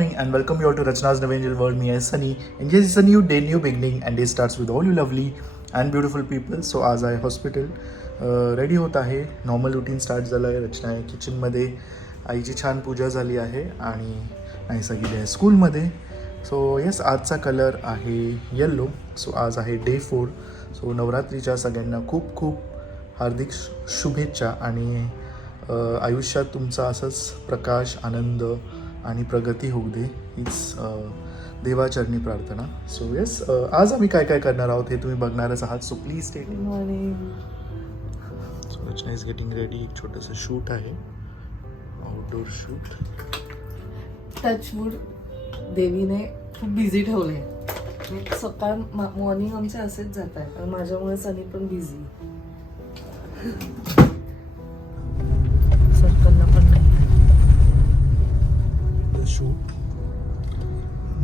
morning and welcome you all to Rachna's New Angel World. Me as Sunny. And yes, it's a new day, new beginning, and day starts with all you lovely and beautiful people. So आज आहे hospital ready होत आहे. Normal routine start झालं आहे. रचना आहे किचनमध्ये. आईची छान पूजा झाली आहे आणि नाहीसा गेली आहे स्कूलमध्ये. सो येस, आजचा कलर आहे येल्लो. सो आज आहे डे 4. सो नवरात्रीच्या सगळ्यांना खूप खूप हार्दिक शुभेच्छा आणि आयुष्यात तुमचा असंच प्रकाश, आनंद आणि प्रगती होऊ दे हीच देवाचरणी प्रार्थना. सो येस, आज आम्ही काय काय करणार आहोत हे तुम्ही बघणारच आहात. So please stay tuned. So Rachana is getting ready. एक छोटंसं शूट आहे, आउटडोर शूट. टचवूड देवीने खूप बिझी ठेवले. सकाळ मॉर्निंग आमचे असेच जात आहे आणि माझ्यामुळे सनी पण बिझी. सरकलला पण नाही. शूट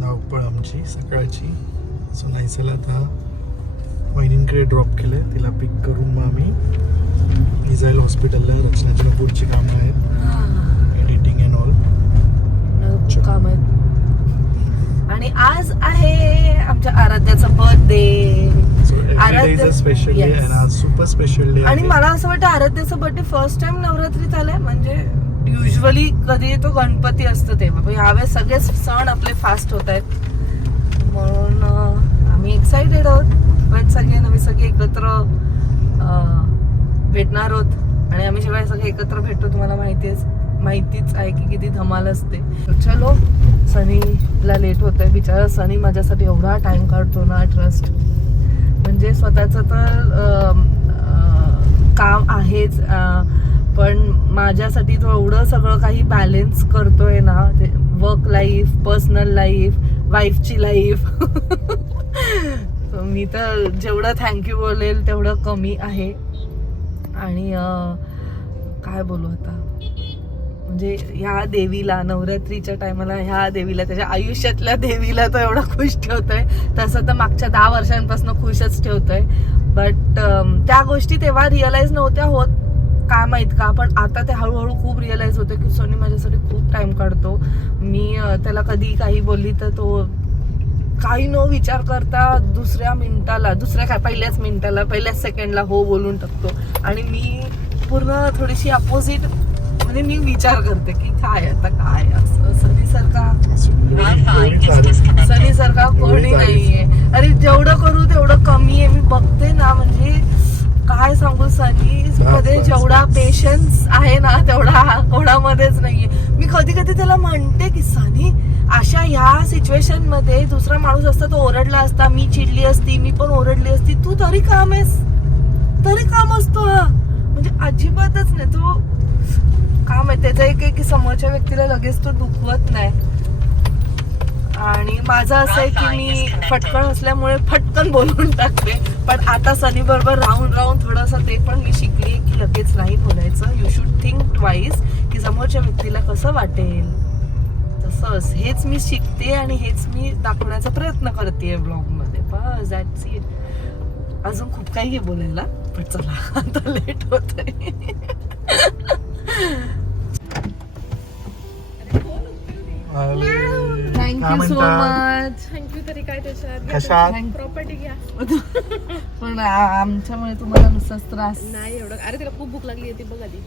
धावपळ आमची सकाळची. सो नाहीसला आता वहिनींकडे ड्रॉप केलं. तिला पिक करून मग आम्ही इजाईल हॉस्पिटलला. रचनाची पुढची कामं आहेत, एडिटिंग अँड ऑल काम आहेत. आणि आज आहे आमच्या आराध्याचा बर्थडे. स्पेशल डे आणि सुपर स्पेशल डे. आणि मला असं वाटतं आराध्याचा बर्थडे फर्स्ट टाइम नवरात्रीत आलाय. म्हणजे युजली कधी तो गणपती असतो तेव्हा. यावेळेस सगळे सण आपले फास्ट होत आहेत म्हणून आम्ही एक्साइटेड आहोत. पण आम्ही सगळे एकत्र भेटणार आहोत आणि आम्ही जेव्हा सगळे एकत्र भेटतो तुम्हाला माहितीच आहे की किती धमाल असते. चलो, सनीला लेट होत आहे. बिचारा सनी माझ्यासाठी एवढा टाइम काढतो ना. ट्रस्ट म्हणजे स्वतःचं तर काम आहेच, पण माझ्यासाठी तो एवढं सगळं काही बॅलेन्स करतोय ना. वर्क लाईफ, पर्सनल लाईफ, वाईफची लाईफ. मी तर जेवढं थँक्यू बोलेल तेवढं कमी आहे. आणि काय बोलू आता, म्हणजे ह्या देवीला नवरात्रीच्या टायमाला ह्या देवीला, त्याच्या आयुष्यातल्या देवीला तो एवढा खुश ठेवतोय. तसं तर मागच्या 10 वर्षांपासून खुशच ठेवतोय. बट त्या गोष्टी तेव्हा रिअलाइज नव्हत्या होत, काय माहित का. पण आता ते हळूहळू खूप रिअलाइज होतं की सोनी माझ्यासाठी खूप टाइम काढतो. मी त्याला कधी काही बोलली तर तो काही न विचार करता पहिल्याच मिनिटाला, पहिल्याच सेकंडला हो बोलून टाकतो. आणि मी पूर्ण थोडीशी अपोजिट, म्हणजे मी विचार करते की काय आता काय असं. सनीसारखा कोणी नाहीये. अरे जेवढं करू तेवढं कमी आहे. मी बघते ना, म्हणजे काय सांगू, सनी मध्ये जेवढा पेशन्स आहे ना तेवढा कोणामध्येच नाहीये. मी कधी कधी त्याला म्हणते की सनी, अशा ह्या सिच्युएशन मध्ये दुसरा माणूस असता तो ओरडला असता, मी चिडली असती, मी पण ओरडली असती. तू तरी काम असतो. म्हणजे अजिबातच नाही. तो काम आहे त्याचं एक की समोरच्या व्यक्तीला लगेच तो दुखवत नाही. आणि माझं असं आहे की मी फटकन असल्यामुळे फटकन बोलून टाकते. पण आता सनी बरोबर राहून थोडंसं ते पण मी शिकली की लगेच नाही बोलायचं. यू शुड थिंक ट्वाईस की समोरच्या व्यक्तीला कसं वाटेल. तसंच हेच मी शिकते आणि हेच मी दाखवण्याचा प्रयत्न करते ब्लॉग मध्ये. बस दॅट्स इट. अजून खूप काही आहे बोलायला, पण चला आता लेट होत आहे. Thank you so much. थँक्यू तरी काय त्याच्यात कशात? प्रॉपर्टी घ्या. पण आमच्यामुळे तुम्हाला नुसताच त्रास नाही एवढं. अरे तिला खूप भूक लागली ती बघ आधी.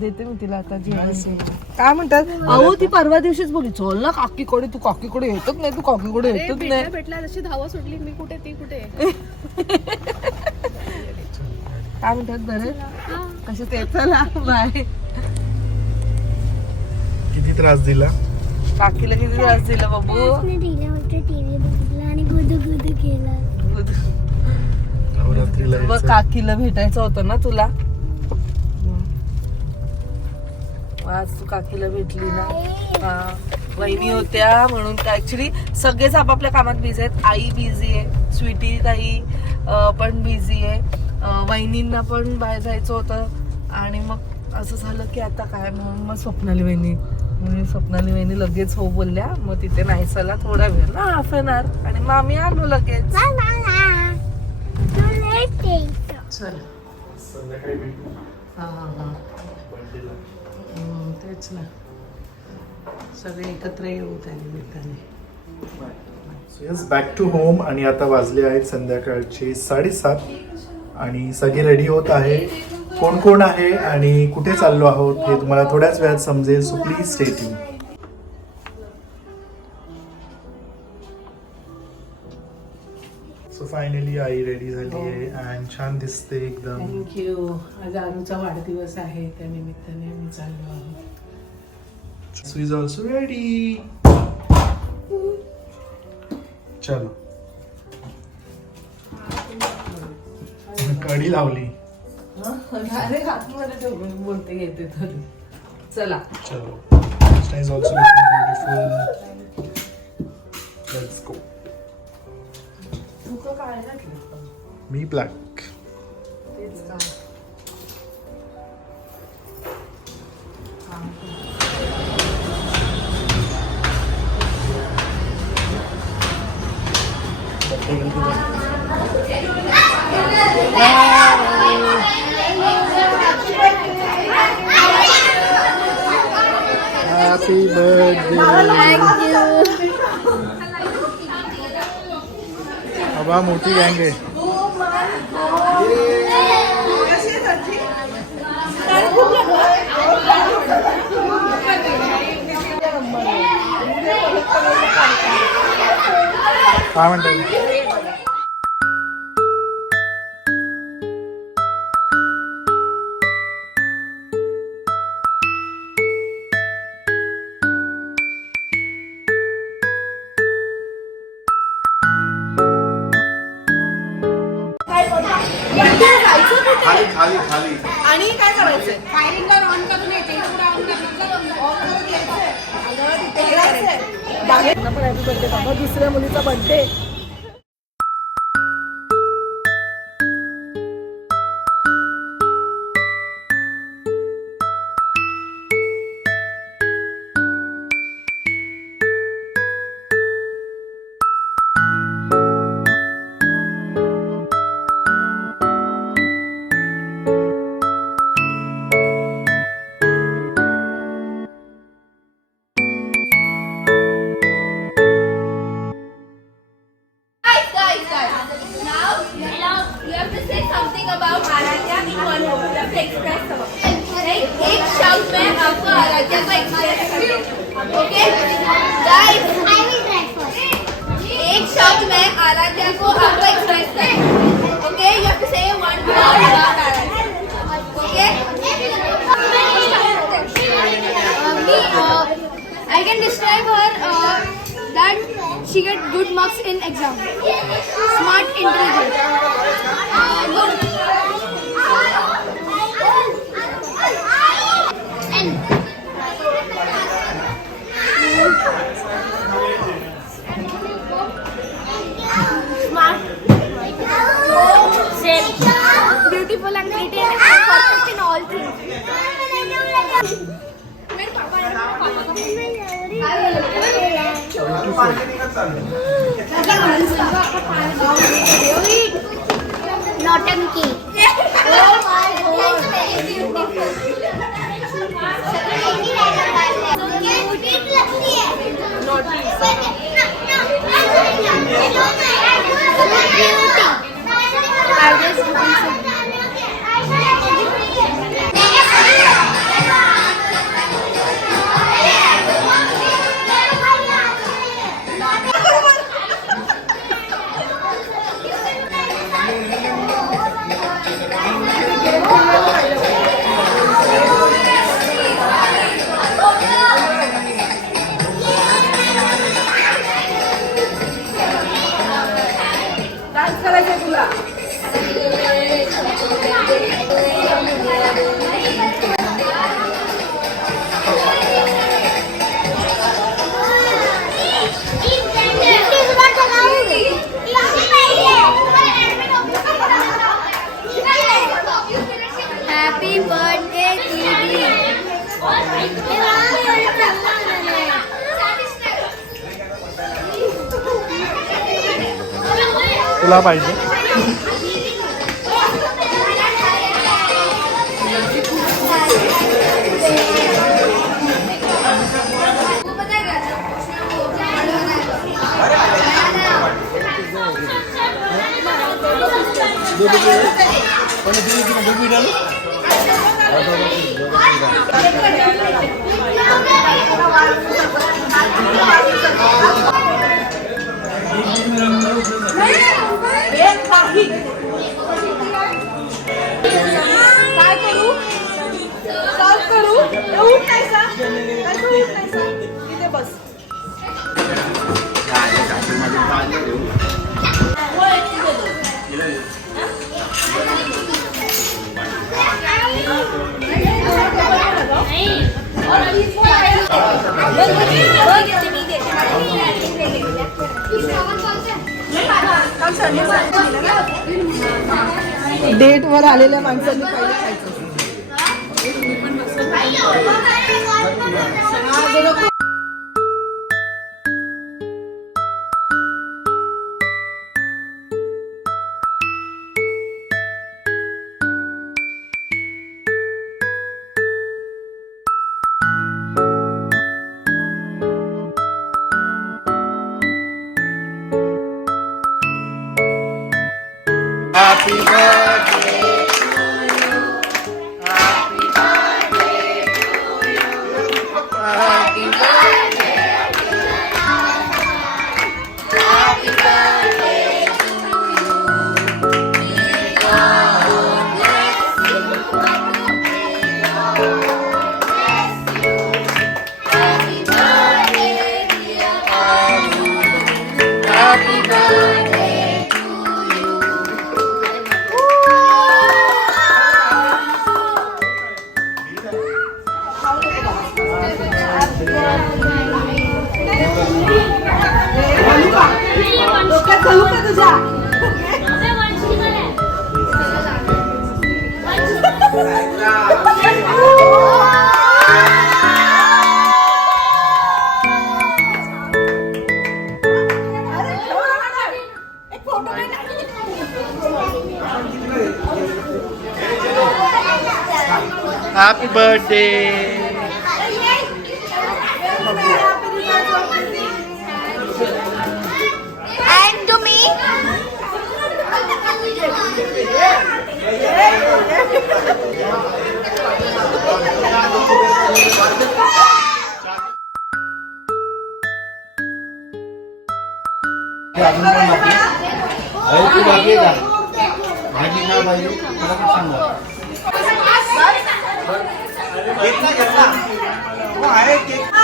देते मी तिला आता जेवण. काय म्हणतात अहो, ती परवा दिवशीच बोली चल ना काकीकडे. तू काकीकडे येतच नाही, तू काकीकडे येतच नाही. भेटला तशी धावा सुटली. मी कुठे ती कुठे. काय म्हणतात बरं कसे ते. चला बाय. किती त्रास दिला काकीला, किती त्रास दिला बाबू. बघ, काकीला भेटायचं होतं ना तुला. आज तू काकीला भेटली ना. वहिनी होत्या म्हणून. ऍक्च्युली सगळेच आपापल्या कामात बिझी आहेत. आई बिझी आहे, स्वीटी ताई पण बिझी आहे, वहिनींना पण बाहेर जायचं होतं. आणि मग असं झालं की आता काय, म्हणून मग स्वप्नाली वहिनी लगेच हो बोलल्या. मग तिथे नाहीसाला थोडा वेळ ना, हाफ एन आवर. आणि मग आम्ही आलो लगेच. चल तेच ना. सगळे एकत्र येऊ त्या निमित्ताने. Yes, back to home. आणि आता वाजले आहेत संध्याकाळचे 7:30 आणि सगळे रेडी होत आहे. कोण कोण आहे आणि कुठे चाललो आहोत हे तुम्हाला थोड्याच वेळात समजेल. So please stay tune. So finally I ready झाली आहे अँड छान दिसते एकदम. थँक्यू. आज आरूचा वाढदिवस आहे त्या निमित्ताने मी चाललो आहोत. So is also ready. चलो, कडी लावली. अरे आतमध्ये ठेवून बोलते येते तर चला. चलो, Krishna is also looking beautiful. Let's go. तू का काय घातलं? मी ब्लॅक. तेच का. Happy birthday. बाबा मोठी गँग आहे. काय म्हणतात? खाली खाली खाली आणि काय करायचंय? फायरिंगला ऑन करून यायचं इकडे ऑन बाहेर पण हॅपी बर्थडे बाबा. दुसऱ्या मुलीचा birthday. Now you have to say something about Aradhya in one word. You have to express something. Right? एक शब्द में आपको आराध्या को express करना है. Okay? Guys, I will try first. एक शब्द में आराध्या को आपको express करना है. Okay? You have to say one word about Aradhya. Okay? I can describe her that she get good marks in exam. Smart, intelligent. Good. And smart. Same. Beautiful and pretty and perfect in all things. मेरे पापा ने नौटंकी. Oh my God. Dance करायचंय तुला. Happy birthday, Didi. तुला पाहिजे. काय करू काय करू उठ नाहीसा काय तू उठ नाहीसा इथे बस डेट वर आलेल्या माणसांनी पहिले खायचं Happy birthday to you. Happy birthday to you. Happy birthday to you. Happy birthday to you. May God bless you. May God bless you. Happy birthday, dear Alu. Happy birthday. डोक्यात घालू का तुझ्या Happy birthday. And to me. भाजी ना पाहिजे मला पण सांगा घेतला घेतला हो आहे केक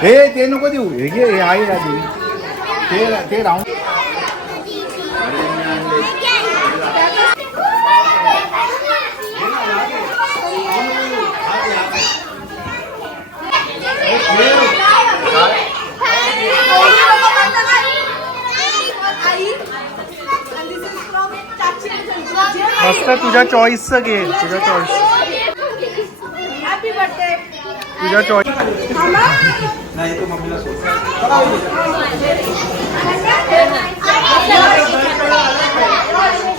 हे ते नको देऊ हे घे हे आहे राजू ते राहून मस्त तुझ्या चॉईसचं घे तुझ्या चॉईस हॅपी बर्थडे तुझ्या चॉईस नाही तो मम्मीला सोड Happy birthday.